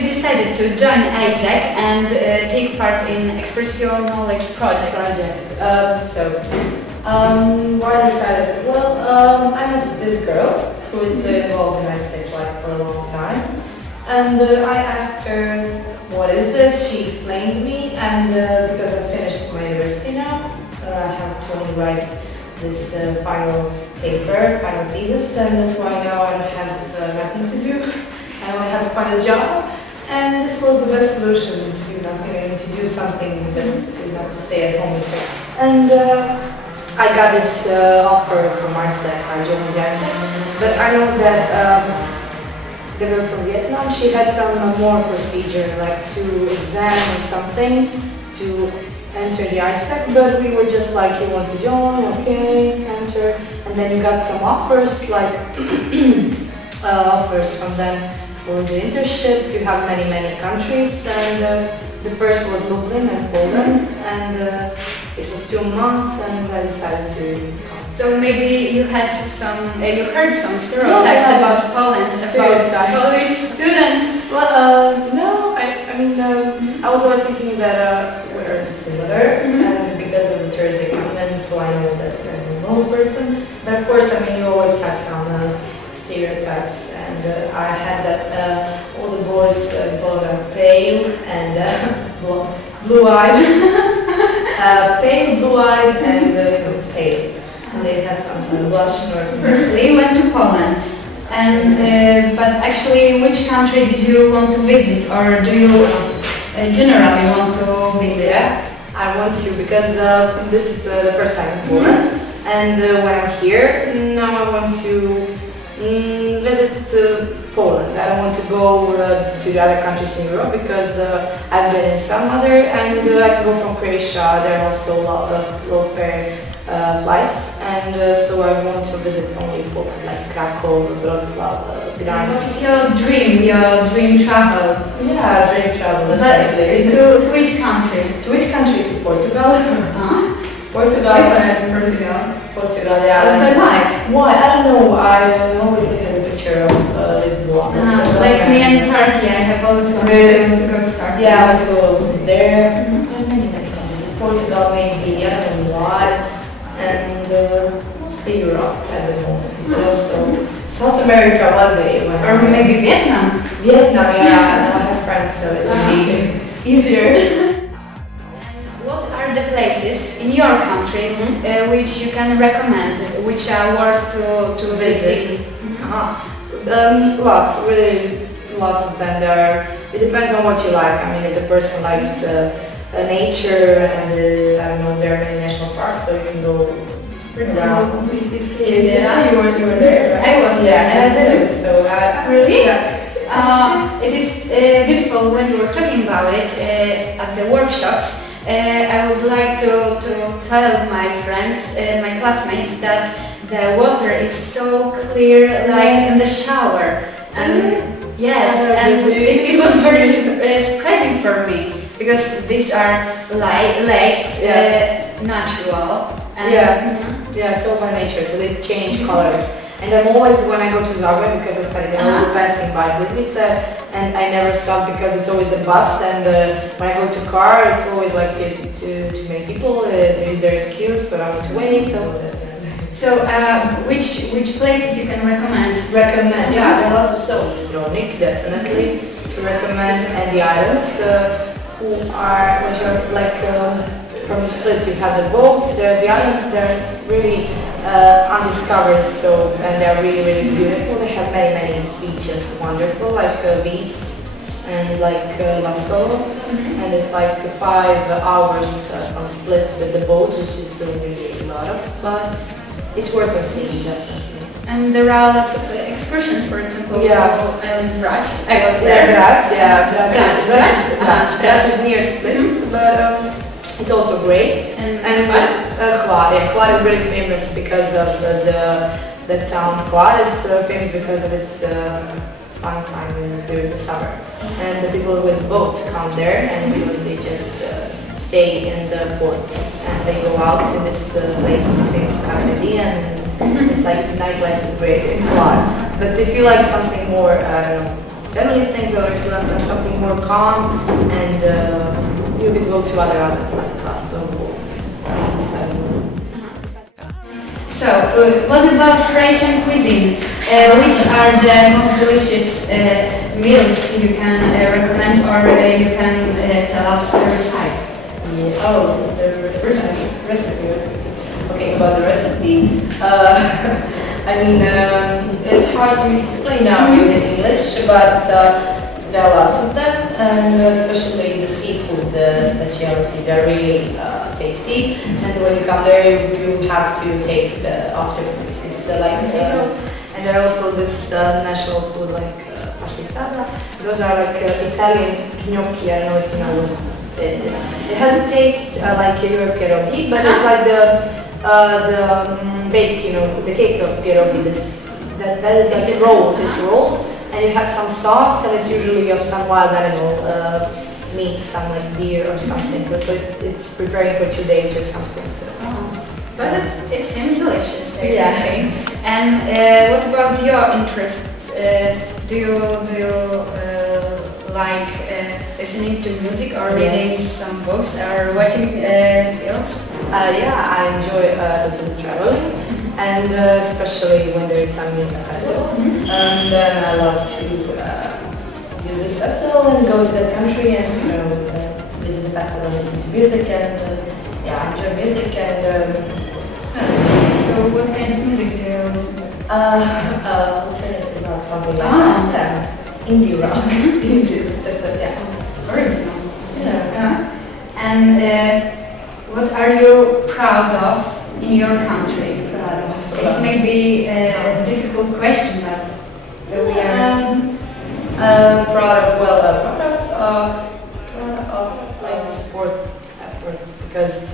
you decided to join AIESEC and take part in Express Your Knowledge project? Why I decided? Well, I met this girl who is involved in AIESEC for a long time, and I asked her, what is this? She explained to me, and because I finished my university now, I have to only write this final paper, final thesis, and that's why now I have nothing to do. I only have to find a job, and this was the best solution, to do nothing and to do something, but to not to stay at home. And I got this offer from AIESEC. I joined the AIESEC, but I know that the girl from Vietnam, she had some more procedure, like to exam or something to enter the AIESEC, but we were just like, you want to join, okay, enter, and then you got some offers, like offers from them for the internship. You have many countries, and the first was Lublin and Poland, and it was 2 months, and I decided to come. So maybe you had you heard some stereotypes about Poland, about Polish students. Well, no, I mean, I was always thinking that we're similar, and because of the tourism equipment, so I know that I'm a normal person. But of course, I mean, you always have some stereotypes, and I had that all the boys in Poland are pale and blue-eyed, pale, blue-eyed, and pale. And they have some blush or... Firstly, you went to Poland, and but actually, which country did you want to visit, or do you generally want to visit? Yeah, I want to, because this is the first time in Poland, and when I'm here, now I want to visit Poland. I don't want to go to the other countries in Europe, because I've been in some other, and I can go from Croatia. There are also a lot of low-fare flights, and so I want to visit only Poland, like Krakow, Wrocław, Gdańsk. What's your dream travel? Yeah, dream travel, definitely. To which country? To which country? To Portugal. Portugal and Portugal, yeah. But why? Why? I don't know. I always look at the picture of Lisbon. Like me and Turkey, I have always wanted to go to Turkey. Yeah, I want to go also there. Many countries. Portugal maybe, I don't know why. And mostly Europe at the moment, but also South America one day. Or maybe Vietnam. Vietnam, yeah, I have friends, so it would be easier. What are the places in your country which you can recommend, which are worth to visit? Lots, really lots of them. It depends on what you like. I mean, if the person likes nature, and I don't know, there are many national parks, so you can go. For example, this case, you were there, right? I was there, and I did it. So really, yeah. It is beautiful when you were talking about it at the workshops. I would like to tell my friends, my classmates, that the water is so clear, like in the shower. And yes, and it was very surprising for me. Because these are lakes, natural. Yeah, it's all by nature, so they change colors. And I'm always, when I go to Zagreb, because I studied, I'm always passing by Buljubašić, and I never stop because it's always the bus. And when I go to car, it's always like too many people. There's queues, so I want to wait. So, which places you can recommend? Yeah, there are lots of Dubrovnik, definitely to recommend, and the islands. Which are like from the Split, you have the boats, the islands, they're really undiscovered, so, and they're really beautiful. They have many beaches, wonderful, like Vis and like Lasso, and it's like 5 hours from Split with the boat, which is really a lot of, but it's worth seeing, definitely. And there are lots of excursions, for example, to Brać. I was there. Brać is near Split, but it's also great. And Hvar is really famous because of the town Hvar. It's famous because of its fun time during the summer. And the people with boats come there, and they just stay in the port, and they go out to this place, it's famous Caribbean, and it's like nightlife is great in Hvar. But if you like something more family things, or if you want something more calm, and you can go to other outlets like custom or So, what about Croatian cuisine? Which are the most delicious meals you can recommend, or you can tell us the recipe? Yeah. Oh, the recipe. Okay, about the recipe. I mean, it's hard for me to explain now in English, but there are lots of them, and especially the seafood specialty. They're really tasty, and when you come there, you have to taste octopus. It's like and there are also this national food like pasta. Those are like Italian gnocchi. I don't know if you know them. It has a taste like your pierogi, but it's like the bake, you know, the cake of pierogi. That is like rolled. It's rolled. And you have some sauce, and it's usually of some wild animal meat, some like deer or something. So it's preparing for 2 days or something. So. Oh. But it seems delicious, yeah. And what about your interests? Do you like listening to music, or reading some books, or watching films? Yeah, I enjoy traveling. And especially when there is some music festival, and then I love to use this festival and go to that country and visit the festival and listen to music, and yeah, I enjoy music. And so, what kind of music do you listen to? Alternative rock, something like that. Indie rock. Indie. That's it. Yeah. Original. Yeah. And what are you proud of in your country? It may be a difficult question, but we are proud of like the sport efforts, because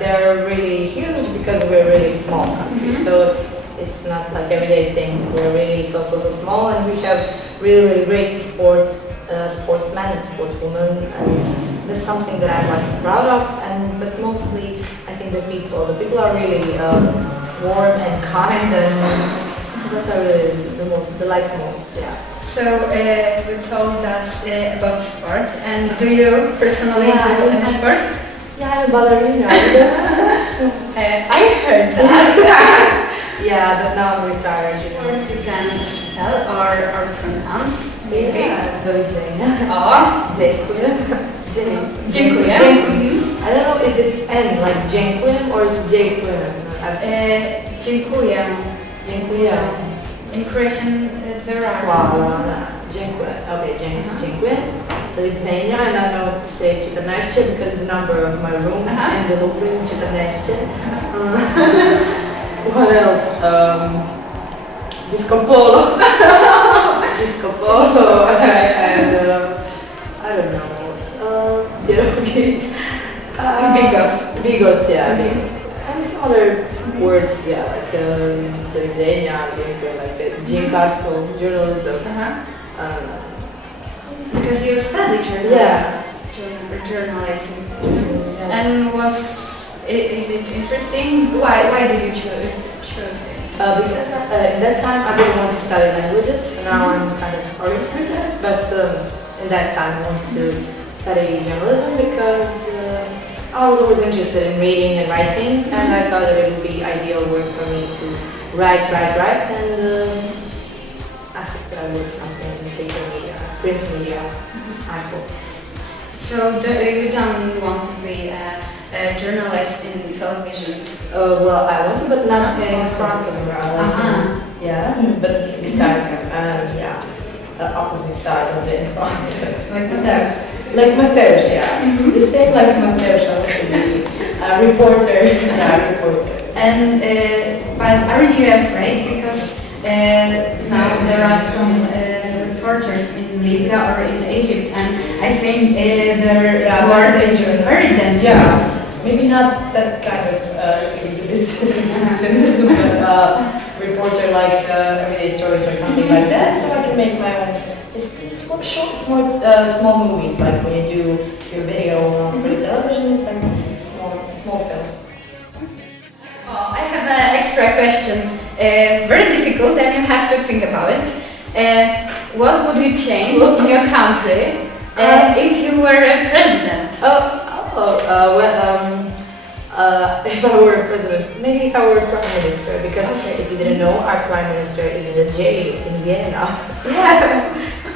they're really huge, because we're a really small country. So it's not like everyday thing. We're really so small, and we have really great sportsmen and sportswomen, and that's something that I'm like proud of. But mostly, I think the people are really warm and kind, and that's really the like most, yeah. So you told us about sport, and do you personally do any sport? Yeah, I'm a ballerina. I heard that. Yeah, but now I'm retired. Words you can spell or pronounce, maybe? Yeah, do widzenia. O, dziękuję. Dziękuję. I don't know if it's N, like dziękuję, or is it dziękuję? Dziękuję. Dziękuję. In Croatian, there are. Wow, dziękuję. Okay, dziękuję. Do widzenia, and I know to say 14 because the number of my room and the room 14. What else? Disco polo. Disco polo. And I don't know. Pierogi. Bigos, yeah, bigos. And some other words, yeah, like do widzenia, dziękuję, like dziennikarstwo, journalism. Because you studied journalism. Yeah. Journalism. Yeah. And is it interesting? Why did you choose it? Because in that time I didn't want to study languages, so now I'm kind of sorry for that. But in that time I wanted to study journalism because I was always interested in reading and writing, and I thought that it would be ideal work for me to write, and I hope that I work something in paper media, print media, I hope. So you don't want to be a journalist in television? Well, I want to, but not in front of the camera. Yeah, but beside camera, yeah. Opposite side of the in front. Like Mateusz? Like Mateusz, yeah. The same like Mateusz, I want to be a reporter. Yeah, reporter. And but aren't you afraid? Because now there are some reporters in Libya or in Egypt, and I think their work is very dangerous. Yeah. Maybe not that kind of exhibitionism, but reporter like everyday stories or something like that. So I can make my own small movies, like when you do your video for the television. It's like small film. Oh, I have an extra question. Very difficult, and you have to think about it. What would you change in your country if you were a president? If I were a president, maybe if I were a prime minister, because if you didn't know, our prime minister is in a jail in Vienna.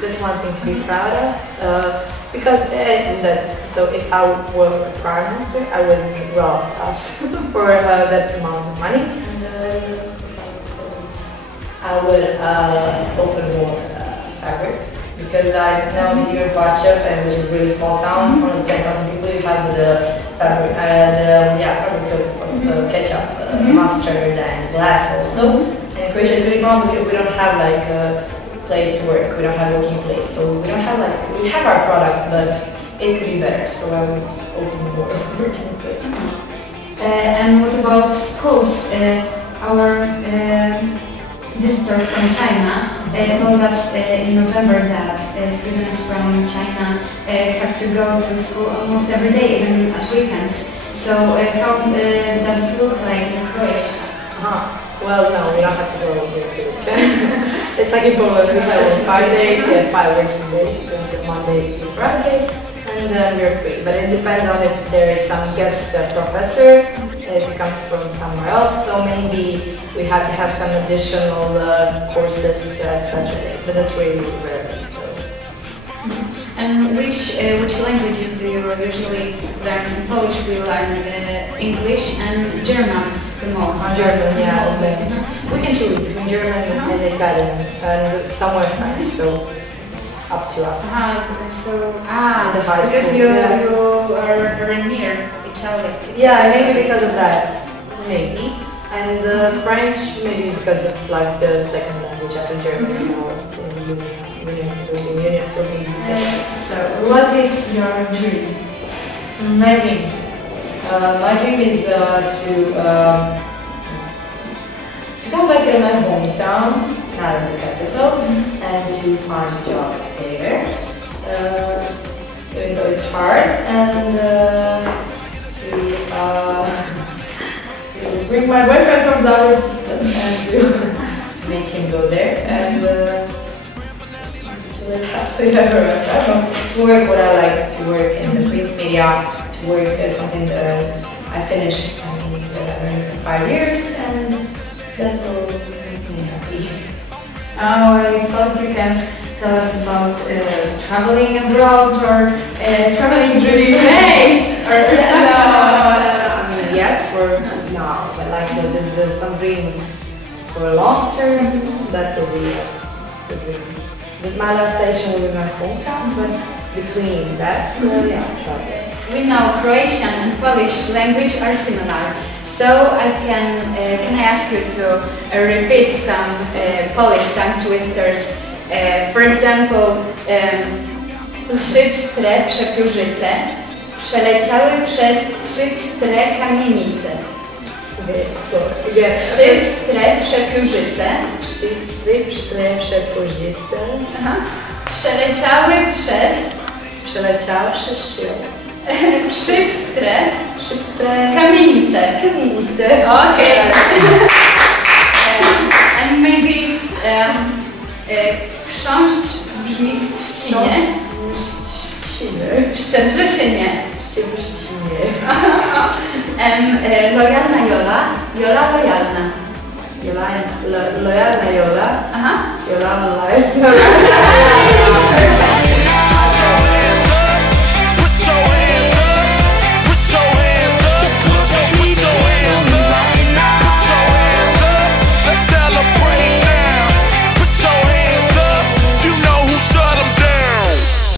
That's one thing to be proud of. So if I were a prime minister, I would rob us for that amount of money. And I would open more fabrics, because I know here in Buljubašić, which is a really small town, only 10,000 people, you have the fabric, fabric of ketchup, mustard and glass also. And Croatia is really wrong because we don't have like a place to work, we don't have a working place, so we don't have we have our products, but it could be better, so I would open more working places. And what about schools? Our visitor from China told us in November that students from China have to go to school almost every day, even at weekends. So how does it look like in Croatia? Well, no, we don't have to go every weekend. It's like in Poland, we have 5 days, we have 5 working days, so Monday to Friday, and then we're free. But it depends on if there is some guest professor, if it comes from somewhere else, so maybe we have to have some additional courses Saturday, but that's really rare. So. And which languages do you usually learn? In Polish we learn English and German the most. German, yeah. We can choose between German and Italian, and somewhere French, so it's up to us. Because you are near each other. Yeah, maybe because of that, maybe. And French, maybe because it's like the second language after German, you know, in the union, so maybe. So, what is your dream? My dream is to come back to my hometown, not in the capital, and to find a job there. Even though it's hard, and to bring my boyfriend from Zagreb and to make him go there, and to work what I like, to work in the print media, to work as something that I finished in 5 years, and that will make me happy. I thought you can tell us about traveling abroad or traveling through space or something. I mean, yes, for now, but like there's some dream for a long term, that will be the dream. My last station will be my hometown, but between that, travel. We know Croatian and Polish language are similar, so I can I ask you to repeat some Polish tongue twisters? For example, trzy pstre przepiórzyce przeleciały przez trzy pstre kamienice. Trzy pstre przepiórzyce przeleciały przez trzy pstre kamienice. Okay. And maybe chrząszcz brzmi w trzcinie. Szczebrzeszynie. Lojalna Jola. Jola lojalna. Lojalna Jola. Aha. Jola lojalna.